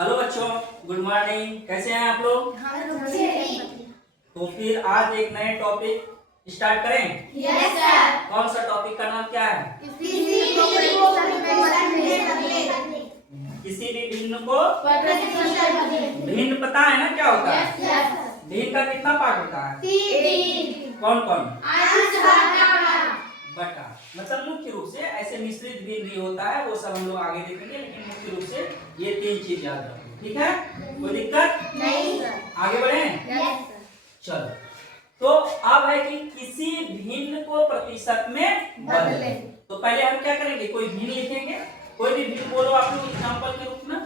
Hello बच्चों, good morning. कैसे हैं आप लोग? तो फिर आज एक नए टॉपिक स्टार्ट करें। Yes sir. कौन सा टॉपिक का नाम क्या है? किसी भी भिन्न को भिन्न पता है ना क्या होता है? भिन्न का कितना पार्ट होता है? कौन कौन? बटा। मतलब मुख्य रूप से ऐसे मिश्रित भिन्न भी होता है, वो सब हम लोग आगे देखेंगे, लेकिन मुख्य रूप से ये तीन चीज याद रखो। ठीक है, कोई दिक्कत नहीं सर। आगे बढ़े? यस चलो, तो अब है कि किसी भिन्न को प्रतिशत में बदले। तो पहले हम क्या करेंगे, कोई भिन्न लिखेंगे। कोई भी भिन्न बोलो आप लोग एग्जांपल के रूप में।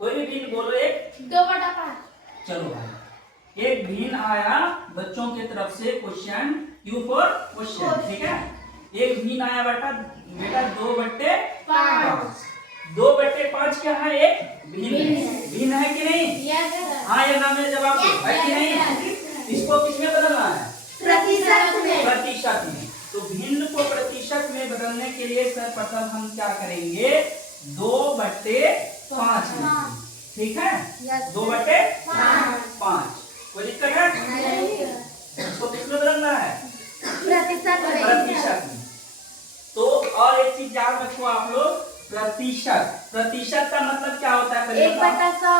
कोई भी भिन्न बोलो। एक 2/5। चलो भाई, एक भिन्न आया बच्चों की तरफ से क्वेश्चन, क्यू फॉर क्वेश्चन। ठीक है, एक भिन्न आया बेटा 2/5। 2/5 क्या है? एक भिन्न है कि नहीं? Yes sir. हाँ या ना में जवाब दो, है कि नहीं? इसको किसमें बदलना है? प्रतिशत में। तो भिन्न को प्रतिशत में बदलने के लिए सर्वप्रथम हम क्या करेंगे? 2/5 लिखेंगे। ठीक है, 2/5। कोई दिक्कत है? इसको किसमें बदलना है? प्रतिशत में। तो और एक चीज याद रखो आप लोग, प्रतिशत का मतलब क्या होता है? 1/100।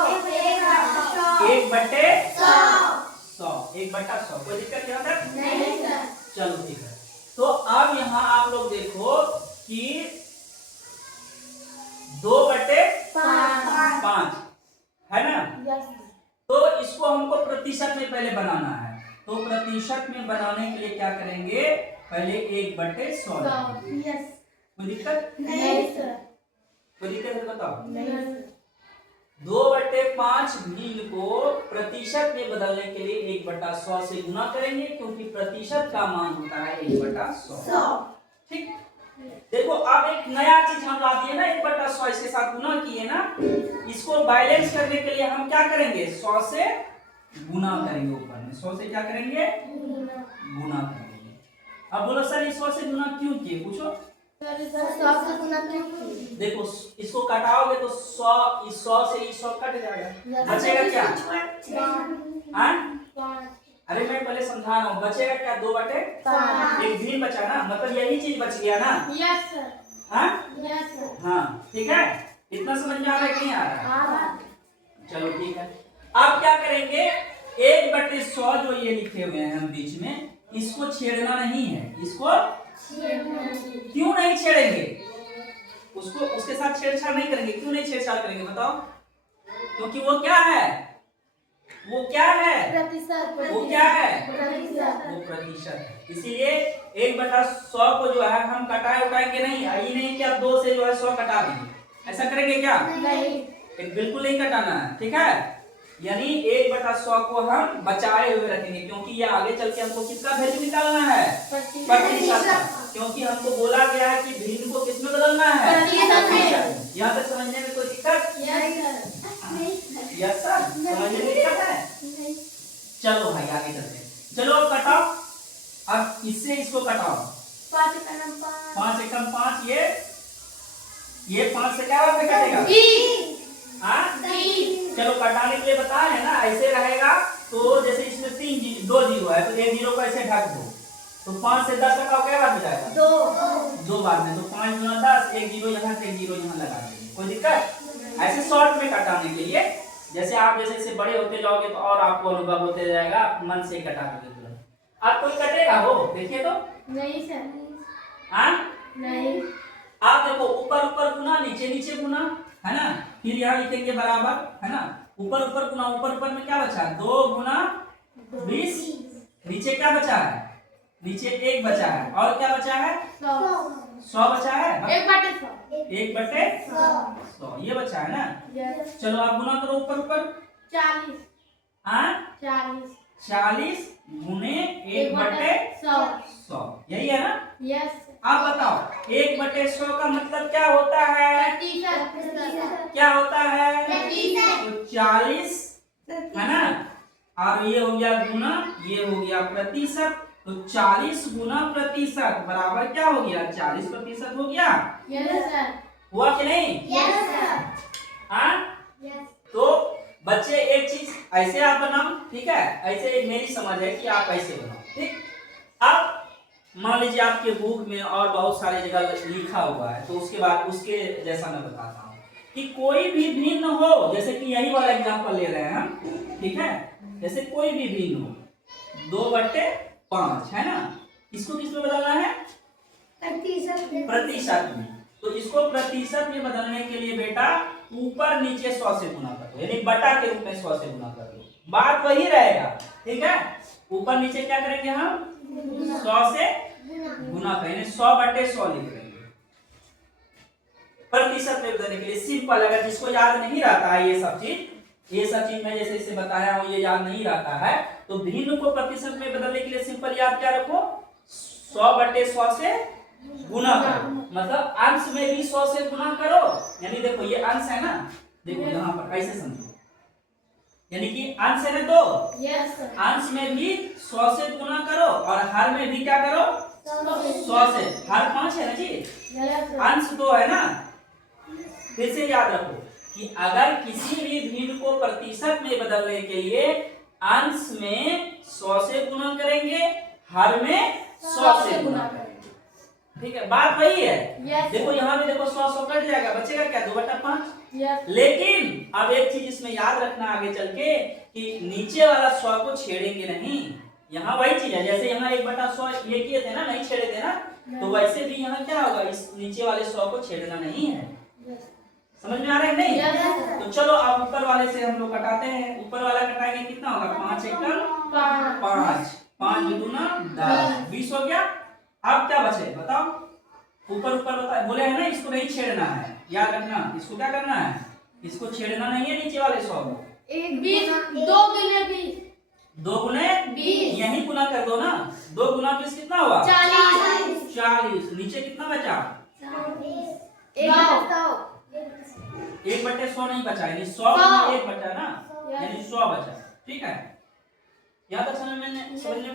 1/100। कोई दिक्कत यहाँ तक? नहीं सर। चलो ठीक है। तो अब यहाँ आप लोग देखो कि 2/5 है ना? यस तो इसको हमको प्रतिशत में पहले बनाना है। तो प्रतिशत में बनाने के लिए क्या करेंगे? पहले 1/100। यस। कोई दिक्कत? नहीं सर। कोई दिक्कत है बताओ? नहीं। 2/5 भिन्न को प्रतिशत में बदलने के लिए 1/100 से गुना करेंगे, क्योंकि प्रतिशत का मान होता है 1/100। ठीक, देखो अब एक नया चीज हम ला दिए ना, 1/100 इसके साथ गुना किए ना। इसको बैलेंस करने के लिए हम क्या करेंगे? 100 से गुना करेंगे। ऊपर में 100 से क्या करेंगे? गुना करेंगे। अब बोलो सर, 100 से गुना क्यों किए? पूछो। देखो इसको काटाओगे तो 100 से 100 कट जाएगा, बचेगा क्या? अरे मैं पहले समझा रहा हूँ, बचेगा क्या? 2/5। एक भिन्न बचा ना, मतलब यही चीज बच गया ना। Yes sir. हाँ ठीक है, इतना समझ में आ रहा है कि नहीं आ रहा? चलो ठीक है। अब क्या करेंगे? 1/100 जो ये लिखे हुए हैं हम बीच में, इसको छेड़ना नहीं है। इसको क्यों नहीं छेड़ेंगे? उसको उसके साथ छेड़छाड़ नहीं करेंगे। क्यों नहीं छेड़छाड़ करेंगे बताओ? क्योंकि वो क्या है? वो क्या है? वो क्या है? वो प्रतिशत है। इसीलिए 1/100 को जो है हम उठाएंगे नहीं। ये नहीं कि आप 2 से जो है 100 कटा देंगे। ऐसा करेंगे क्या? नहीं, बिल्कुल नहीं कटाना है। ठीक है, यानी 1/100 को हम बचाए हुए रखेंगे, क्योंकि ये आगे चल के हमको किसका वैल्यू निकालना है? प्रतिशत का। क्योंकि हमको बोला गया है कि भिन्न को किसमें बदलना है? प्रतिशत। यहाँ तक समझने में कोई दिक्कत? यस सर, समझने में दिक्कत है? चलो भाई आगे चलते हैं। चलो अब कटाओ। अब इससे इसको कटाओ। 5 एकम 5। ये 5 से क्या बात कटेगा? चलो कटाने के लिए बताया है ना, ऐसे रहेगा। तो जैसे इसमें 2 जीरो है, तो 1 जीरो को ऐसे ढक दो। तो 5 से 10 का क्या बात हो जाएगा? 2 बार में। तो 5 गुना 10, 1 जीरो यहाँ से 1 जीरो यहाँ लगा देंगे। कोई दिक्कत? ऐसे शॉर्ट में कटाने के लिए, जैसे आप जैसे बड़े होते जाओगे तो और आपको अनुभव होते जाएगा, आप मन से कटा दोगे तुरंत। आप कोई कटेगा वो देखिए तो? नहीं सर। हाँ नहीं। आप देखो, ऊपर ऊपर गुना, नीचे नीचे गुना, है ना? फिर यहाँ लिखेंगे बराबर, है ना? ऊपर ऊपर गुना, ऊपर ऊपर में क्या बचा है? 2 गुना 20। नीचे क्या बचा है? नीचे 1 बचा है। और क्या बचा है? 100 बचा है। 1/100 ये बचा है ना? चलो आप गुना करो ऊपर ऊपर। 40 गुने 1/100, यही है ना? यस। आप बताओ 1/100 का मतलब क्या होता है? क्या होता है? तो 40 है ना? और ये हो गया गुना, ये हो गया प्रतिशत। तो 40 गुना प्रतिशत बराबर क्या हो गया? 40% हो गया। Yes sir. हुआ कि नहीं? Yes sir. हाँ ऐसे आप बनाओ, ठीक है। ऐसे एक मेरी समझ है कि आप ऐसे बनाओ, ठीक। अब मान लीजिए आपके बुक में और बहुत सारी जगह लिखा हुआ है, तो उसके बाद उसके जैसा मैं बताता हूँ कि कोई भी भिन्न हो, जैसे कि यही वाला एग्जांपल ले रहे हैं हम, ठीक है। जैसे कोई भी भिन्न हो 2/5 है ना, इसको किस में बदलना है? प्रतिशत में। तो इसको प्रतिशत में बदलने के लिए बेटा ऊपर नीचे 100 से गुना कर दो, यानी बटा के रूप में 100 से गुना कर दो, बात वही रहेगा, ठीक है। ऊपर नीचे क्या करेंगे हम? 100 से गुना करेंगे, 100/100 लिख देंगे प्रतिशत में बदलने के लिए। सिंपल, अगर जिसको याद नहीं रहता है ये सब चीज मैं जैसे इसे बताया हूं, ये याद नहीं रहता है, तो भिन्न को प्रतिशत में बदलने के लिए सिंपल याद क्या रखो? 100/100 से गुना करो, मतलब अंश में भी 100 से गुना करो। यानी देखो ये अंश है ना, देखो यहाँ पर ऐसे समझो, यानी कि अंश है ना 2, अंश में भी 100 से गुना करो और हर में भी क्या करो? 100 से। हर 5 है ना जी, अंश 2 है ना। फिर से याद रखो कि अगर किसी भी भिन्न को प्रतिशत में बदलने के लिए अंश में 100 से गुना करेंगे, हर में 100 से गुना करेंगे, ठीक है। बात वही है। देखो यहाँ भी देखो 100 कट जाएगा, बचेगा क्या? 2/5। लेकिन अब एक चीज इसमें याद रखना आगे चल के कि नीचे वाला 100 को छेड़ेंगे नहीं। यहाँ वही चीज है, जैसे यहाँ 1/100 ये किए थे ना, नहीं छेड़े थे ना, तो वैसे भी यहाँ क्या होगा? इस नीचे वाले 100 को छेड़ना नहीं है। समझ में आ रहा है नहीं? तो चलो अब ऊपर वाले से हम लोग कटाते हैं। ऊपर वाला कटाएंगे, कितना होगा? 5 एकड़ 5, 5 दूना 10, 20 हो गया। अब क्या बचे बताओ? ऊपर बता बोले है ना, इसको नहीं छेड़ना है, याद रखना। इसको क्या करना है? इसको छेड़ना नहीं है नीचे वाले 100 को। 2 गुने 20, यही गुना कर दो ना। 2 गुना 20 कितना हुआ? 40। नीचे कितना बचा? 1/100 नहीं बचा, यानी 100 में 1 बचा ना, यानी 100 बचा, ठीक है। यहाँ तक समझने में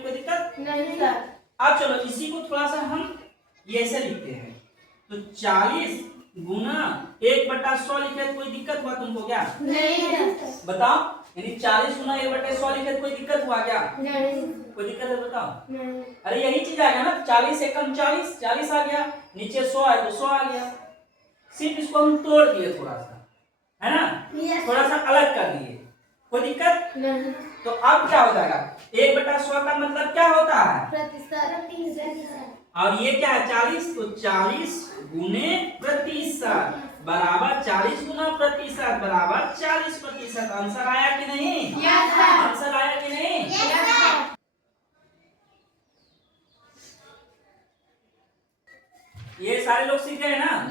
कोई दिक्कत नहीं सर। अब चलो इसी को थोड़ा सा हम ये ऐसे लिखते हैं, तो 40 गुना 1/100 लिखे तो कोई दिक्कत हुआ तुमको क्या? नहीं बताओ, यानी 40 गुना 1/100 लिखे तो कोई दिक्कत हुआ क्या? नहीं। कोई दिक्कत है बताओ? नहीं। अरे यही चीज आ गया ना, 40 एकम 40 आ गया, नीचे 100 है तो 100 आ गया। सिर्फ इसको हम तोड़ दिए थोड़ा सा, है ना, थोड़ा सा अलग कर दिए, कोई दिक्कत नहीं। तो अब क्या हो जाएगा? 1/100 का मतलब क्या होता है? प्रतिशत। और ये क्या है? 40, तो 40 गुने प्रतिशत बराबर 40 गुना प्रतिशत बराबर 40%। आंसर आया कि नहीं? आंसर आया कि नहीं? ये सारे लोग सीख गए ना?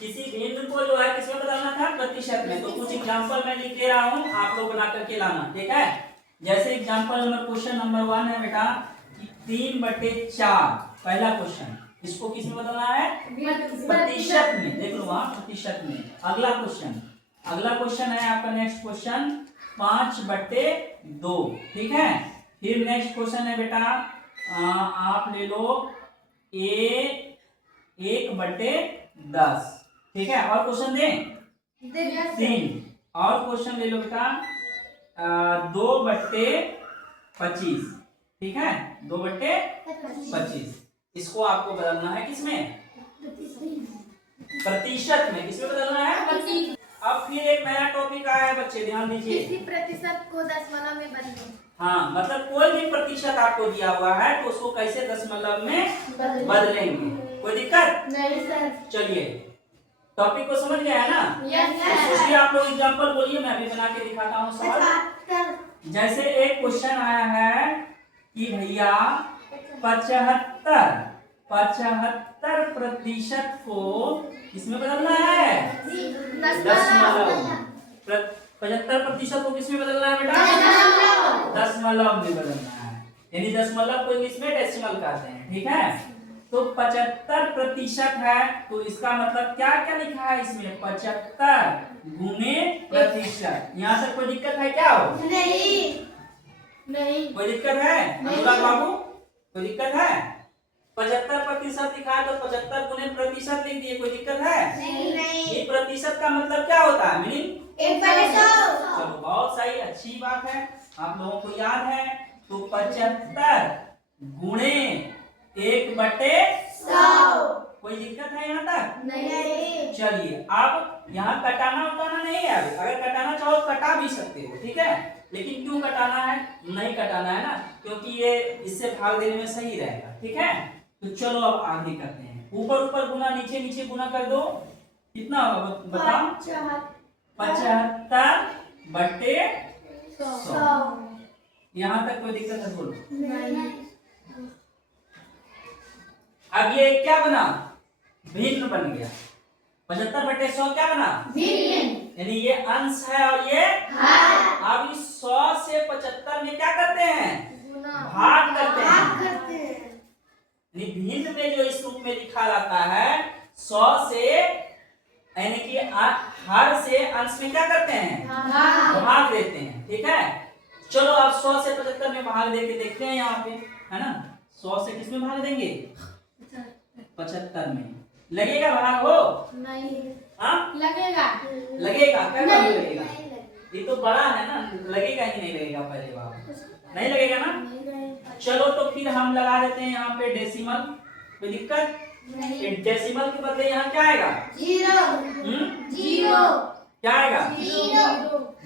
किसी भिन्न को जो है किसमें बदलना था? प्रतिशत में। तो कुछ एग्जांपल मैं लिख दे रहा हूँ, आप लोग बना करके लाना, ठीक है। जैसे एग्जांपल नंबर क्वेश्चन नंबर 1 है बेटा, 3/4 पहला क्वेश्चन, इसको किसमें बदलना है? प्रतिशत में। देख लो वहां प्रतिशत में। अगला क्वेश्चन है आपका नेक्स्ट क्वेश्चन 5/2, ठीक है। फिर नेक्स्ट क्वेश्चन है बेटा आप ले लो 1/10, ठीक है। और क्वेश्चन दें 3, और क्वेश्चन ले लो बेटा 2/25, ठीक है, 2/25। इसको आपको बदलना है किसमें? प्रतिशत में। किसमें बदलना है? अब फिर एक नया टॉपिक आया है बच्चे, ध्यान दीजिए। किसी प्रतिशत को दशमलव में बदलें। हाँ, मतलब कोई भी प्रतिशत आपको दिया हुआ है तो उसको कैसे दशमलव में बदलेंगे, कोई दिक्कत नहीं सर। चलिए टॉपिक को समझ गया है ना? Yes sir. आप लोग एग्जांपल बोलिए, मैं अभी बना के दिखाता हूँ सवाल। जैसे एक क्वेश्चन आया है कि भैया 75% को किसमें बदलना है? दशमलव। 75% को किसमें बदलना है बेटा? दशमलव में बदलना है, यानी दशमलव को इंग्लिश में डेसिमल कहते हैं, ठीक है। तो 75% है, तो इसका मतलब क्या क्या लिखा है इसमें? 75 गुने प्रतिशत। यहाँ से कोई दिक्कत है क्या? नहीं। कोई दिक्कत है अनुराग बाबू? कोई दिक्कत है? 75% लिखा है तो 75 गुने प्रतिशत लिख दिए, कोई दिक्कत है? नहीं। ये प्रतिशत का मतलब क्या होता है? मीनिंग 1/100। चलो बहुत सही, अच्छी बात है, आप लोगों को याद है। तो 75 गुणे 1/100। कोई दिक्कत है यहाँ तक? नहीं। चलिए अब यहाँ कटाना उटाना नहीं है, अगर कटाना चाहो कटा भी सकते हो, ठीक है, लेकिन क्यों कटाना है? नहीं कटाना है ना, क्योंकि ये इससे भाग देने में सही रहेगा, ठीक है। तो चलो अब आगे करते हैं, ऊपर ऊपर गुना नीचे नीचे गुना कर दो, कितना होगा बताओ? 75/100। यहाँ तक कोई दिक्कत है? बोलो। अब ये क्या बना? भिन्न बन गया। 75/100 क्या बना? यानी ये अंश है और ये अब इस 100 से 75 में क्या करते हैं? भाग करते हैं। यानी भिन्न में जो इस रूप में लिखा रहता है 100 से, यानी कि हर से अंश में क्या करते हैं? भाग देते हैं, ठीक है। चलो अब 100 से 75 में भाग देके देखते हैं यहाँ पे, है ना। 100 से किस में भाग देंगे? 75 में। लगेगा भाग हो? नहीं। हाँ लगेगा। लगेगा, क्या भाग लगेगा? ये तो बड़ा है ना, लगेगा ही नहीं लगेगा पहले भाग, नहीं लगेगा ना। चलो तो फिर हम लगा देते हैं यहाँ पे डेसिमल, कोई दिक्कत? डेसिमल के बदले यहाँ क्या आएगा? जीरो। क्या आएगा?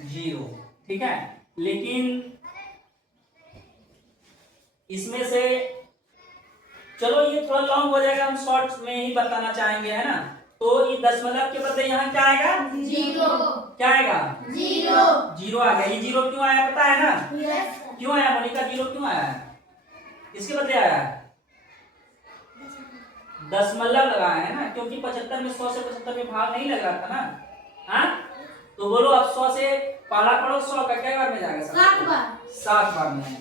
जीरो। ठीक है, लेकिन इसमें से चलो ये थोड़ा लॉन्ग हो जाएगा, हम शॉर्ट में ही बताना चाहेंगे, है ना। तो ये दशमलव के बदले यहाँ क्या आएगा? जीरो। क्या आएगा? जीरो आ गया। ये जीरो क्यों आया पता है ना? क्यों आया मोनिका? जीरो क्यों आया? किसके बदले आया? दशमलव लगाया है ना, क्योंकि 75 में 100 से 75 में भाग नहीं लग रहा था ना। हाँ तो बोलो अब 100 से पाला पड़ो, 100 का क्या बार में जाएगा? 7 बार में।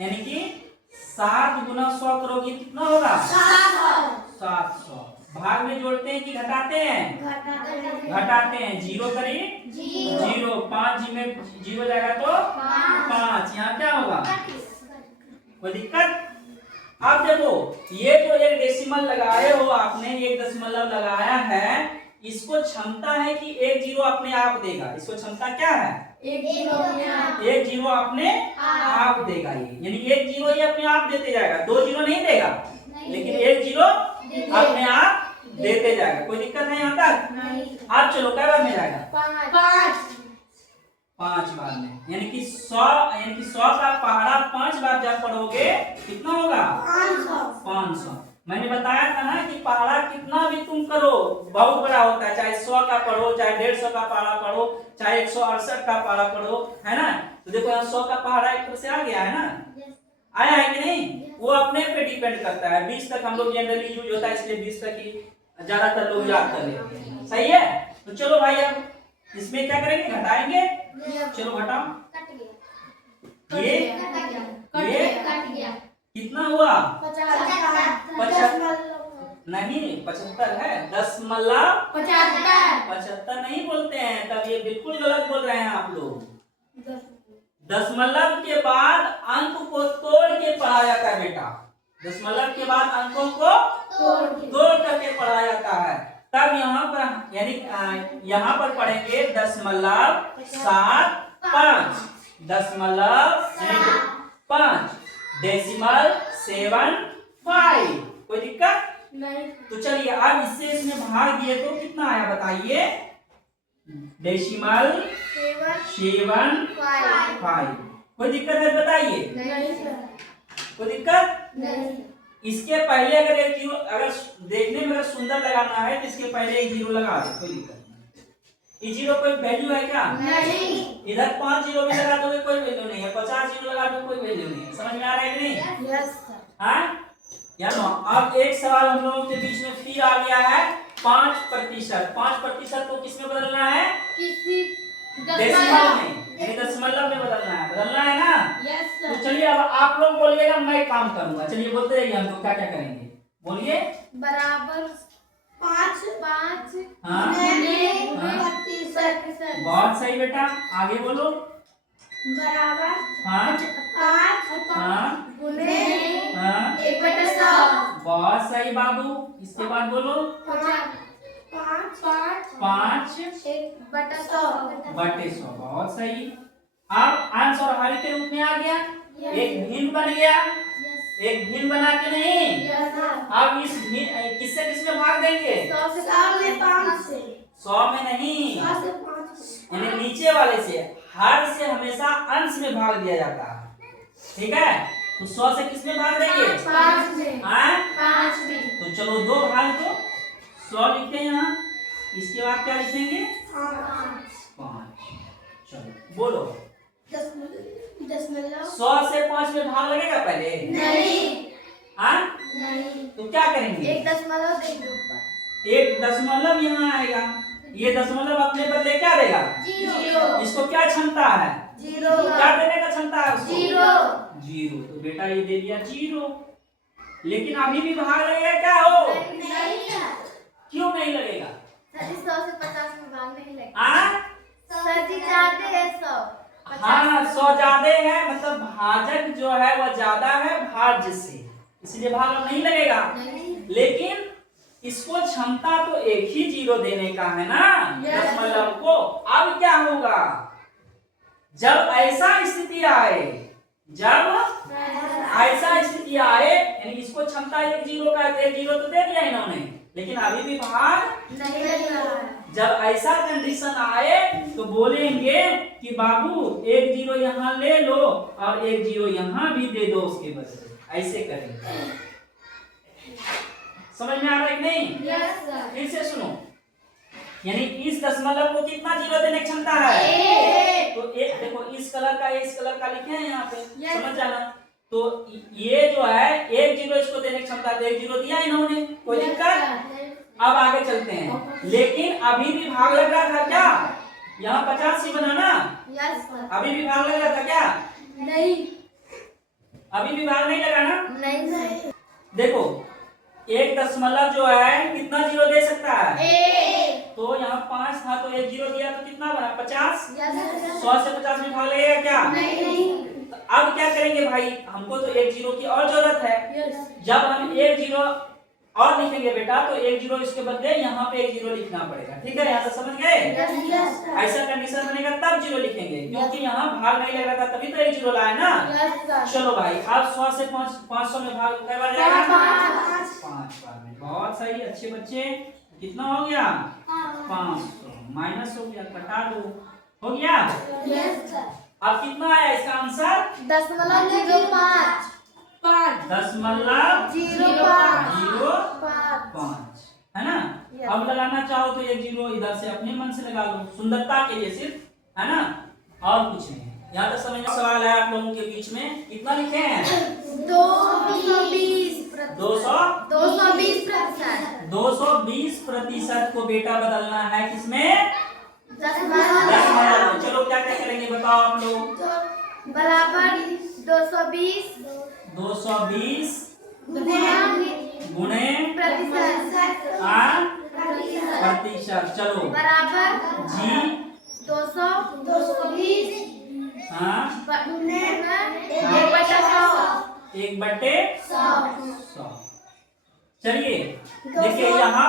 यानी कि 7 गुना 100 करोगे कितना होगा? 700। भाग में जोड़ते हैं कि घटाते हैं? घटाते हैं। जीरो करिए, जीरो 5 जी में जीरो जाएगा तो 5, यहाँ क्या होगा? कोई दिक्कत? अब देखो ये जो एक डेसिमल लगाए हो आपने, एक दशमलव लगाया है, इसको क्षमता है कि एक जीरो अपने आप देगा। इसको क्षमता क्या है? एक जीरो अपने आप देगा। ये यानी एक जीरो ये अपने आप देते जाएगा, 2 जीरो नहीं देगा, लेकिन एक जीरो अपने आप देते जाएगा। कोई दिक्कत है यहाँ तक? अब चलो क्या बार में जाएगा? 5 बार में। यानी कि 100 का पहाड़ा 5 बार जब पढ़ोगे कितना होगा? 500। मैंने बताया था ना कि पहाड़ा कितना भी तुम करो बहुत बड़ा होता है, चाहे 100 का पढ़ो, चाहे 150 का पहाड़ा पढ़ो, चाहे 168 का पहाड़ा पढ़ो, है ना। तो देखो यहाँ 100 का पहाड़ा एक तरह से आ गया है ना, आया है कि नहीं? वो अपने पे डिपेंड करता है। 20 तक हम लोग जनरली यूज होता है, इसलिए 20 तक ही ज्यादातर लोग याद कर लेते हैं। सही है। तो चलो भाई अब इसमें क्या करेंगे? घटाएंगे। चलो घटाओ। ये कितना हुआ? 75 नहीं, 75 है। दशमलव 75 नहीं बोलते हैं, तब ये बिल्कुल गलत बोल रहे हैं आप लोग। दशमलव के बाद अंक को तोड़ के पढ़ा जाता है बेटा। दशमलव के बाद अंकों को तोड़ करके पढ़ा जाता है। तब यहाँ पर यानी यहाँ पर पढ़ेंगे 0.75, 0.5, डेसिमल 75। कोई दिक्कत नहीं। तो चलिए अब इससे इसमें भाग दिए तो कितना आया बताइए? डेसिमल 75। कोई दिक्कत है बताइए? कोई दिक्कत नहीं। इसके पहले अगर एक जीरो, अगर देखने में अगर सुंदर लगाना है तो इसके पहले एक जीरो लगा दो, कोई दिक्कत नहीं। ये जीरो कोई वैल्यू है क्या? नहीं। इधर 5 जीरो भी लगा दोगे कोई वैल्यू नहीं है, 50 जीरो लगा दो कोई वैल्यू नहीं है। समझ में आ रहा है कि नहीं? Yes sir. हाँ यानो अब एक सवाल हम लोगों के बीच में फिर आ गया है। 5%। 5% को किसमें बदलना है? किसी डेसिमल में, यानी दशमलव में बदलना है ना। यस तो सर। चलिए अब आप लोग बोलिएगा, मैं काम करूंगा। चलिए बोलते रहिए, हम लोग क्या क्या करेंगे बोलिए। बराबर 5 हाँ बहुत सही बेटा, आगे बोलो। बराबर हाँ 5 हाँ गुने हाँ 1/100। बहुत सही बाबू। इसके बाद बोलो। 5 5 1 बटा 100 बटे 100। बहुत सही। अब अंश और हर के रूप में आ गया, एक भिन्न बन गया। एक भिन्न बना के नहीं, अब इस किससे किसमें भाग देंगे? 100 से 5 से 100 में नहीं, 100 से 5 यानी नीचे वाले से। हर से हमेशा अंश में भाग दिया जाता है, ठीक है? तो 100 से किसमें भाग देंगे? 5 में हाँ? 5 में तो चलो 2 भाग दो, 100 लिखते हैं यहाँ। इसके बाद क्या लिखेंगे? 5। चलो बोलो, 100 से 5 में भाग लगेगा पहले? नहीं हाँ? नहीं तो क्या करेंगे? 1 दशमलव देंगे ऊपर। एक दशमलव यहाँ आएगा, ये दशमलव अपने बदले क्या देगा? 0 इसको क्या क्षमता है? 0 क्या देने का क्षमता है उसको? 0 तो बेटा ये दे दिया 0। लेकिन अभी भी भाग लगेगा क्या हो? नहीं क्यों नहीं लगेगा? सर 100 से 50 में भाग नहीं लगेगा। हाँ? सर जी ज्यादा है 100। हाँ 100 ज्यादा है, मतलब भाजक जो है वह ज्यादा है भाज्य से, इसलिए भाग नहीं लगेगा। लेकिन इसको क्षमता तो एक ही 0 देने का है ना, दशमलव को। अब क्या होगा? जब ऐसा स्थिति आए, जब ऐसा स्थिति आए, यानी इसको क्षमता एक 0 का, 1 0 तो दे दिया इन्होंने, लेकिन अभी भी भाग नहीं लगेगा। जब ऐसा कंडीशन आए तो बोलेंगे कि बाबू 1 0 यहाँ ले लो और 1 0 यहाँ भी दे दो उसके बदले। ऐसे करेंगे। समझ में आ रहा है कि नहीं? Yes sir. फिर से सुनो, यानी इस दशमलव को कितना 0 देने की क्षमता है? तो एक देखो, इस कलर का इस कलर का लिखे हैं यहाँ पे, समझ जाना। तो ये जो है 1 0 इसको देने की क्षमता, 1 0 दिया इन्होंने, कोई दिक्कत? अब आगे चलते हैं। लेकिन अभी भी भाग लग रहा था क्या? यहाँ 50 ही बनाना। Yes sir. अभी भी भाग लग रहा था क्या? नहीं अभी भी भाग नहीं लगा ना? नहीं सर। देखो, एक दशमलव जो है कितना 0 दे सकता है? 1 तो यहाँ 5 था तो 1 0 दिया तो कितना बना? 50। यस 100 से 50 में भाग लगेगा क्या? नहीं तो अब क्या करेंगे भाई? हमको तो 1 0 की और जरूरत है। यस जब हम 1 0 और लिखेंगे बेटा, तो 1 0 इसके बदले यहाँ पे 1 0 लिखना पड़ेगा, ठीक है? यहाँ तक समझ गए? यस ऐसा कंडीशन बनेगा तब 0 लिखेंगे, क्योंकि यहाँ भाग नहीं लग रहा था तभी तो 1 0 लाए ना। सर। चलो भाई, अब 100 से 500 में भाग कई बार जाएगा? 5 5 बार में। बहुत सही, अच्छे बच्चे। कितना हो गया? 500 माइनस हो गया, कटा दो, हो गया। Yes sir. अब कितना आया इसका आंसर? 0.05 दशमलव 0.5 है ना? अब लगाना चाहो तो 1 0 इधर से अपने मन से लगा लो, सुंदरता के लिए सिर्फ, है ना? और कुछ नहीं। यहाँ तक समझ में सवाल है आप लोगों के बीच में? कितना लिखे हैं? 220% को बेटा बदलना है किसमें? दशमलव। चलो क्या क्या करेंगे बताओ आप लोग? बराबर 220 गुणे प्रतिशत प्रतिशत। चलो बराबर जी 220 हाँ 1/100। चलिए देखिए, यहाँ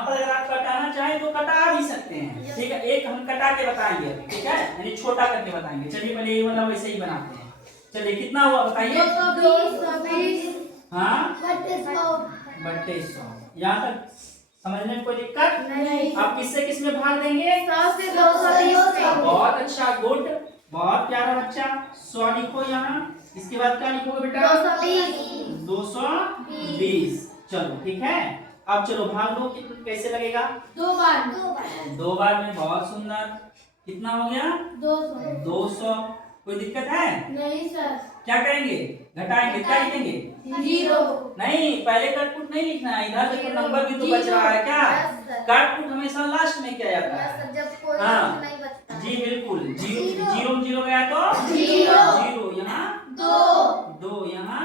पर अगर आप कटाना चाहें तो कटा भी सकते हैं, ठीक है? एक हम कटा के बताएंगे अभी, ठीक है? यानी छोटा करके बताएंगे। चलिए पहले ये वाला वैसे ही बनाते हैं। चलिए कितना हुआ बताइए? 220 हाँ बटे 100 बटे 100। यहाँ तक समझने में कोई दिक्कत नहीं। आप किससे किस में भाग देंगे? 100 से 220 में। बहुत अच्छा, गुड, बहुत प्यारा बच्चा। 100 लिखो यहाँ, इसके बाद क्या लिखोगे बेटा? 220। चलो ठीक है। अब चलो भाग दो, कैसे लगेगा? 2 बार 2 बार में। बहुत सुंदर। कितना हो गया? 200। कोई दिक्कत है? नहीं सर। क्या करेंगे? घटाएंगे, क्या लिखेंगे? 0 नहीं, पहले कटपुट नहीं लिखना है। इधर देखो नंबर भी तो बच रहा है क्या? कटपुट हमेशा लास्ट में किया जाता है। जब कोई हाँ। नहीं बचता। जी बिल्कुल। 0 में 0 गया तो 0 यहाँ 2 यहाँ।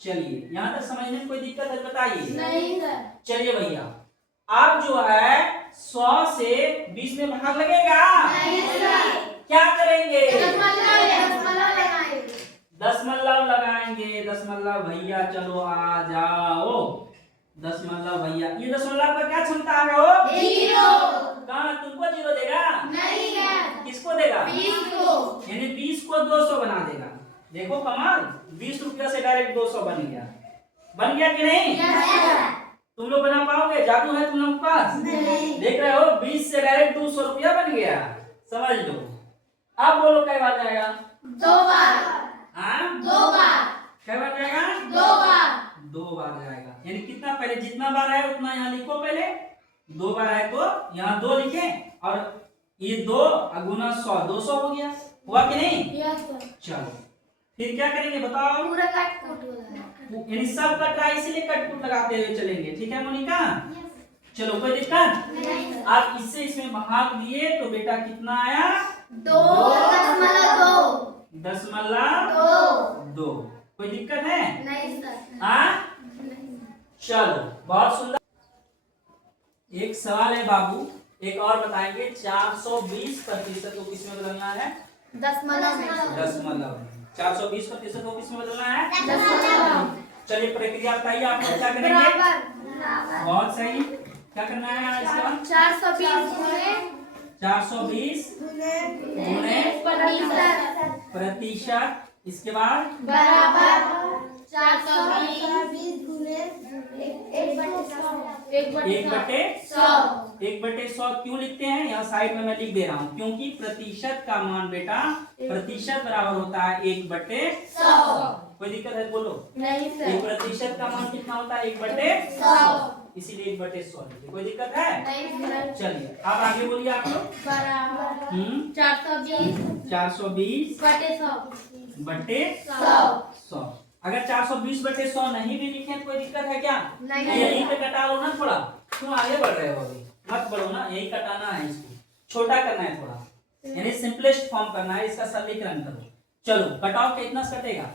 चलिए यहाँ तक समझने में कोई दिक्कत है बताइए? नहीं सर। चलिए भैया, अब जो है 100 से 20 में भाग लगेगा? नहीं सर। क्या करेंगे? दशमलव लगाएंगे। दशमलव भैया चलो आ जाओ। दशमलव भैया, ये दशमलव का क्या क्षमता है हो? जीरो। कहाँ तुमको जीरो देगा? नहीं है। किसको देगा? 20 को। यानी 20 को 200 बना देगा। देखो कमाल, 20 रुपया से डायरेक्ट 200 बन गया। बन गया कि नहीं? तुम लोग बना पाओगे? जादू है तुम लोग के पास? नहीं। देख रहे हो, 20 से डायरेक्ट 200 रुपया बन गया। समझ लो। अब बोलो कई बार जाएगा? 2 बार। हाँ 2 बार। कई बार जाएगा? 2 बार। 2 बार जाएगा। यानी कितना, पहले जितना बार आए उतना यहाँ लिखो। पहले 2 बार आए तो यहाँ 2 लिखे, और ये 2 गुना 100 200 हो गया। हुआ कि नहीं? Yes sir. चलो फिर क्या करेंगे बताओ? पूरा कट कट यानी सब कट रहा है, इसीलिए कट कुट लगाते हुए चलेंगे। ठीक है मोनिका? चलो कोई दिक्कत? नहीं। आप इससे इसमें भाग दिए तो बेटा कितना आया? 2.2। 2.2। कोई दिक्कत है? नहीं सर। हाँ चलो बहुत सुंदर। एक सवाल है बाबू, एक और बताएंगे। 420% को किसमें बदलना है? दशमलव। दशमलव। 420% को किसमें बदलना है? दशमलव। चलिए प्रक्रिया बताइए, आप लोग क्या करेंगे? बराबर। बहुत सही। क्या करना है इसका? 420 गुणे 420 गुणे प्रतिशत, इसके बाद बराबर 420 गुणे 1/100 क्यों लिखते हैं? यहाँ साइड में मैं लिख दे रहा हूँ, क्योंकि प्रतिशत का मान बेटा, प्रतिशत बराबर होता है 1/100। कोई दिक्कत है बोलो? नहीं एक प्रतिशत का मान कितना होता है? 1/100, इसीलिए 1/100 लिखिए। कोई दिक्कत है? नहीं। चलिए आप आगे बोलिए आप लोग। बराबर 420 बटे 100। अगर 420/100 नहीं भी लिखे तो कोई दिक्कत है क्या? नहीं। यही पे कटा लो ना थोड़ा, क्यों आगे बढ़ रहे हो? अभी मत बढ़ो ना, यही कटाना है, इसको छोटा करना है थोड़ा, यानी सिंपलेस्ट फॉर्म करना है, इसका सरलीकरण करो। चलो कटाओ, कितना कटेगा?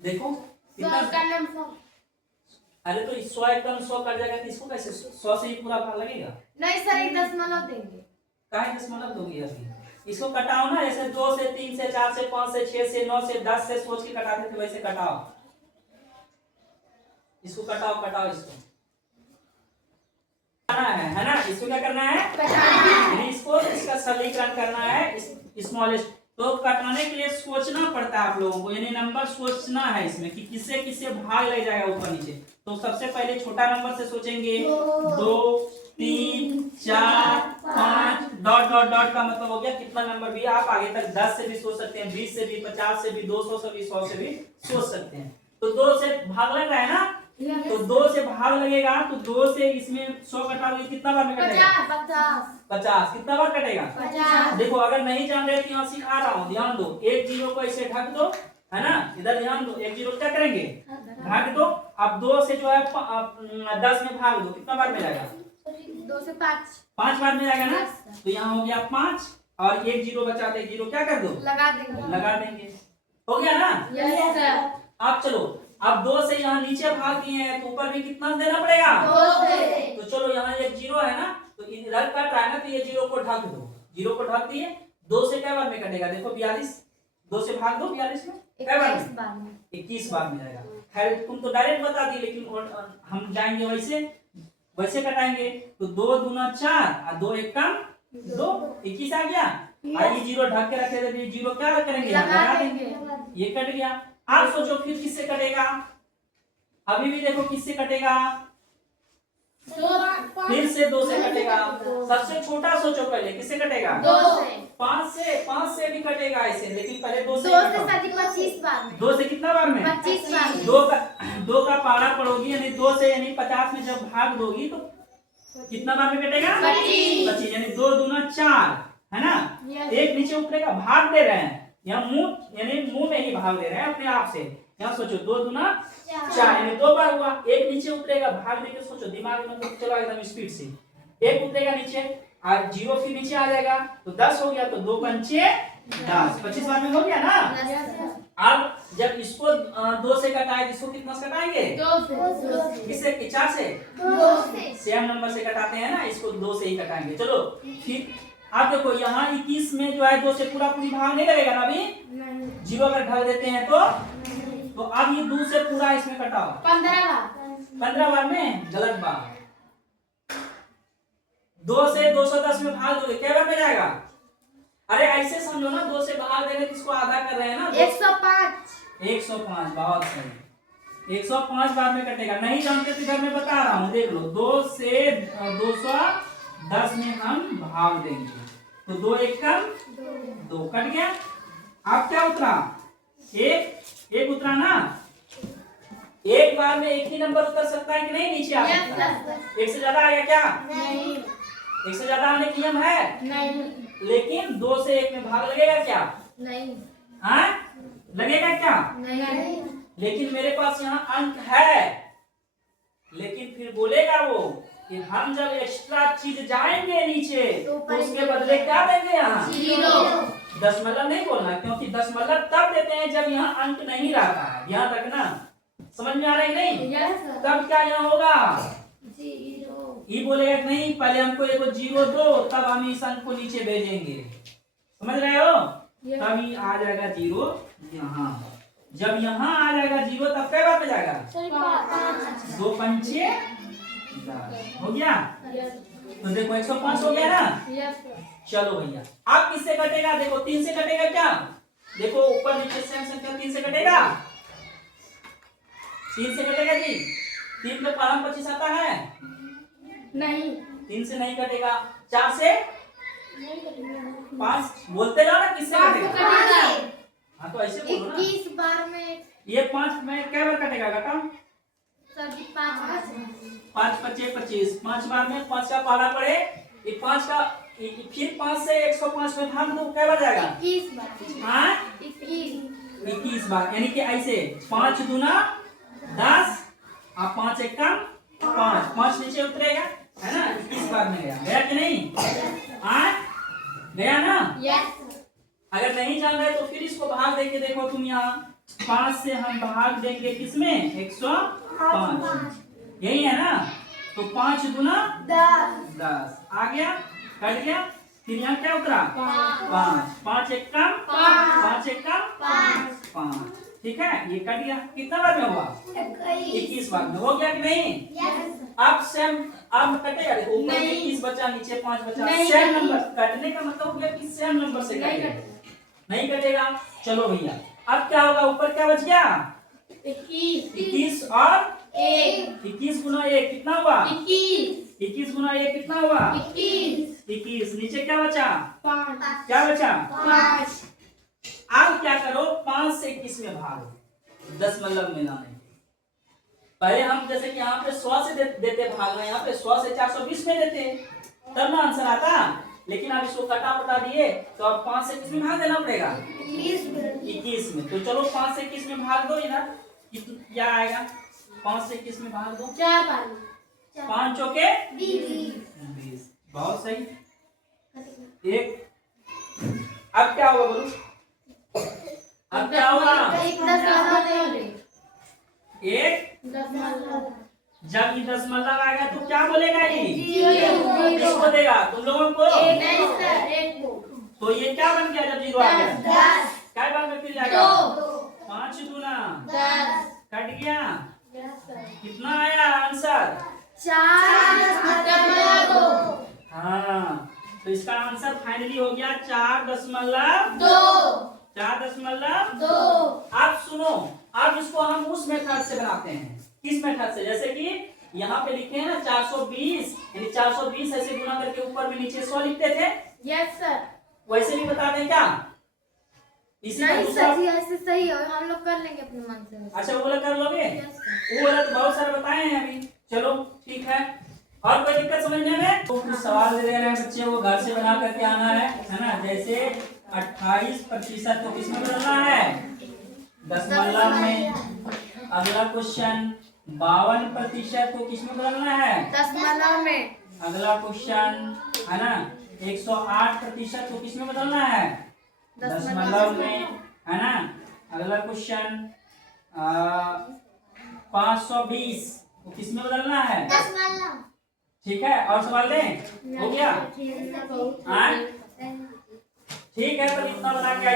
देखो कितना। अरे तो 100 एकदम 100 कट जाएगा तो इसको कैसे 100 से ही पूरा भाग लगेगा? नहीं सर, एक दशमलव देंगे। काहे दशमलव दोगी अभी? इसको कटाओ ना, जैसे 2 से 3 से 4 से 5 से 6 से 9 से 10 से सोच के कटाते थे, वैसे कटाओ। इसको कटाओ, कटाओ इसको। है ना? इसको क्या करना है? यानी इसको, इसका सरलीकरण करना है, स्मॉलेस्ट। तो कटाने के लिए सोचना पड़ता है आप लोगों को, यानी नंबर सोचना है इसमें कि किससे किससे भाग ले जाएगा ऊपर नीचे। तो सबसे पहले छोटा नंबर से सोचेंगे, 2 3 4 5 डॉट डॉट डॉट का मतलब हो गया कितना नंबर भी। आप आगे तक 10 से भी सोच सकते हैं, 20 से भी, 50 से भी, 200 से भी, 100 से भी सोच सकते हैं। तो 2 से भाग लग रहा है ना, तो 2 से भाग लगेगा तो 2 से इसमें 100 कटाओगे कितना बार में कटेगा? 50। कितना बार कटेगा? 50। देखो अगर नहीं जान रहे तो यहाँ सिखा रहा हूँ, ध्यान दो। एक जीरो को ऐसे ढक दो, है ना? इधर ध्यान दो, एक जीरो क्या करेंगे? ढक दो। अब 2 से जो है 10 में भाग दो, कितना बार में जाएगा? 2 से 5 बार में जाएगा ना? तो यहाँ हो गया 5 और एक जीरो बचा दे, जीरो क्या कर दो? लगा देंगे। लगा देंगे। हो गया ना? Yes sir. अब चलो, अब 2 से यहाँ नीचे भाग दिए हैं तो ऊपर भी कितना देना पड़ेगा? 2 से। तो चलो यहाँ एक जीरो है ना, तो इधर कट रहा है ना, तो ये जीरो को ढक दो। जीरो को ढक दिए, 2 से क्या बार में कटेगा? देखो 42, 2 से भाग दो 42 में, क्या बार में? 21 बार में जाएगा। खैर तुम तो डायरेक्ट बता दी, लेकिन हम जाएंगे वैसे कटाएंगे। तो 2 दूना 4 और 2 एक कम 2, 21 आ गया। और ये जीरो ढक के रखे थे, ये जीरो क्या करेंगे? लगा देंगे। ये कट गया। आप सोचो फिर किससे कटेगा? अभी भी देखो किससे कटेगा? फिर से 2 से कटेगा। सबसे छोटा सोचो पहले, किससे कटेगा? 2 से। 5 से भी कटेगा ऐसे, लेकिन पहले 2 से 25 बार में। 2 से कितना बार में? 25 बार में। 2 का पारा पड़ोगी, यानी 2 से यानी 50 में जब भाग दोगी तो कितना बार में कटेगा? 25। यानी 2 दूना 4, है ना? एक नीचे उतरेगा, भाग दे रहे हैं यहाँ, मुंह यानी मुंह में ही भाग दे रहे हैं अपने आप से। यहाँ सोचो 2 दूना 4 यानी 2 बार हुआ। एक नीचे उतरेगा, भाग दे के सोचो, दिमाग में तो चलो एकदम स्पीड से। एक उतरेगा नीचे और जीरो फिर नीचे आ जाएगा, तो 10 हो गया। तो 2 पंचे 10, 25 बार में हो गया ना? अब जब इसको 2 से कटाए, इसको कितना से कटाएंगे? 2 से। किससे? 4 से। 2 से। सेम नंबर से कटाते हैं ना, इसको 2 से ही कटाएंगे। चलो फिर आप देखो यहाँ 21 में जो है 2 से पूरा पूरी भाग नहीं लगेगा ना अभी? जीरो अगर ढक देते हैं तो तो अब ये 2 से पूरा इसमें कटाओ। 15 बार। 15 बार में गलत बात। 2 से 210 में भाग दोगे क्या बार में जाएगा? अरे ऐसे समझो ना, 2 से भाग देने किसको आधा कर रहे हैं ना, 105। 105 बहुत सही। 105 बार में कटेगा। नहीं जानते तो इधर मैं बता रहा हूँ, देख लो। 2 से 210 में हम भाग देंगे तो 2 1 कम 2 कट गया। अब क्या उतरा? एक उतरा ना। एक बार में एक ही नंबर उतर सकता है कि नहीं नीचे आ सकता है? एक से ज्यादा आ गया क्या? नहीं। एक से ज्यादा आने की नियम है? नहीं। लेकिन 2 से 1 में भाग लगेगा क्या? नहीं। हाँ लगेगा क्या? नहीं। लेकिन मेरे पास यहाँ अंक है, लेकिन फिर बोलेगा वो कि हम जब एक्स्ट्रा चीज जाएंगे नीचे तो उसके बदले क्या देंगे? यहाँ 0। दशमलव नहीं बोलना, क्योंकि दशमलव तब देते हैं जब यहाँ अंक नहीं रहता है। ध्यान रखना। समझ में आ रहा है नहीं? तब क्या यहाँ होगा? 0। ये बोलेगा कि नहीं पहले हमको एगो 0 दो, तब हम इस अंक को नीचे भेजेंगे। समझ रहे हो? तब ये आ जाएगा 0 यहाँ। जब यहाँ आ जाएगा 0 तब कई बार में जाएगा? 2 पंचे 10 हो गया। तो देखो 105 हो गया ना। चलो भैया अब किससे कटेगा? देखो 3 से कटेगा क्या? देखो ऊपर नीचे सेम संख्या 3 से कटेगा। 3 से कटेगा जी? 3 में परम 25 आता है? नहीं। 3 से नहीं कटेगा। 4 से 5 बोलते जाओ ना, किससे कटेगा? हाँ तो ऐसे बोलो ना। 21 बार में ये 5 में क्या बार कटेगा? घटाओ। 5 पच्चे 25। 5 बार में 5 का पहाड़ा पड़े, ये 5 का फिर 5 से 105 में भाग दो, क्या बार जाएगा? 21 बार। हाँ 21 बार। यानी कि ऐसे 5 दूना 10 और 5 एक कम 5। 5 नीचे उतरेगा है ना। 21 बार में गया कि नहीं? हाँ गया ना। अगर नहीं जान रहे तो फिर इसको भाग देके देखो तुम। यहाँ 5 से हम भाग देंगे किसमें? 105। यही है ना। तो 5 दूना 10 आ गया, कट गया। फिर यहाँ क्या उतरा? 5। 5 एक कम 5 एक कम 5। ठीक है, ये कट गया। कितना बार में हुआ? 21 बार में। हो गया कि नहीं? अब सेम अब कटेगा। देखो ऊपर 21 बचा, नीचे 5 बचा। सेम नंबर कटने का मतलब हो गया कि सेम नंबर से कटेगा। नहीं कटेगा। चलो भैया अब क्या होगा? ऊपर क्या बच गया? 21 और 21 गुना 1 कितना हुआ? 21 गुना 1 कितना हुआ? 21। नीचे क्या बचा? 5। क्या बचा? 5। अब क्या करो? 5 से 21 में भागो, दशमलव में लाने। पहले हम जैसे कि यहाँ पे 100 से देते भागना, यहाँ पे 100 से 420 में देते तब ना आंसर आता। लेकिन अब इसको कटा पटा दिए तो अब 5 से 21 में भाग देना पड़ेगा 21 में। तो चलो 5 से 21 में भाग दो। इधर क्या आएगा? 5 से 21 में भाग दो। 4 बार। 5 चौके 20। बहुत सही। एक अब क्या होगा बोलो? अब क्या होगा? एक जब ये दशमलव आएगा तो क्या बोलेगा? ये किसको देगा? तुम लोगों को। तो ये क्या बन गया जब 0 आ गया? क्या बार में फिर जाएगा? 5 दूना 10 कट गया। कितना आया आंसर? 4.2। हाँ तो इसका आंसर फाइनली हो गया 4.2। 4.2। आप सुनो, अब इसको हम उस मेथड से बनाते हैं। किस मेथड से? जैसे कि यहाँ पे लिखे हैं ना 420, यानी 420 ऐसे गुना करके ऊपर में नीचे 100 लिखते थे। Yes sir. वैसे भी बता दें क्या? इसी का नहीं दूसरा। सर जी ऐसे सही है, हम लोग कर लेंगे अपने मन से। अच्छा वो वाला कर लोगे? Yes sir. वो वाला तो बहुत सारे बताए हैं अभी। चलो ठीक है। और कोई दिक्कत समझने में? तो कुछ सवाल दे रहे हैं बच्चे, वो घर से बना करके आना है ना। जैसे 28% को किसमें बदलना है? दशमलव में। अगला क्वेश्चन 52% को किसमें बदलना है? दशमलव में। अगला क्वेश्चन है ना 108% को किसमें बदलना है? दशमलव में है ना। अगला क्वेश्चन 520 को किसमें बदलना है? दशमलव। ठीक है, और सवाल दें? हो गया? हाँ ठीक है, तो इतना बना के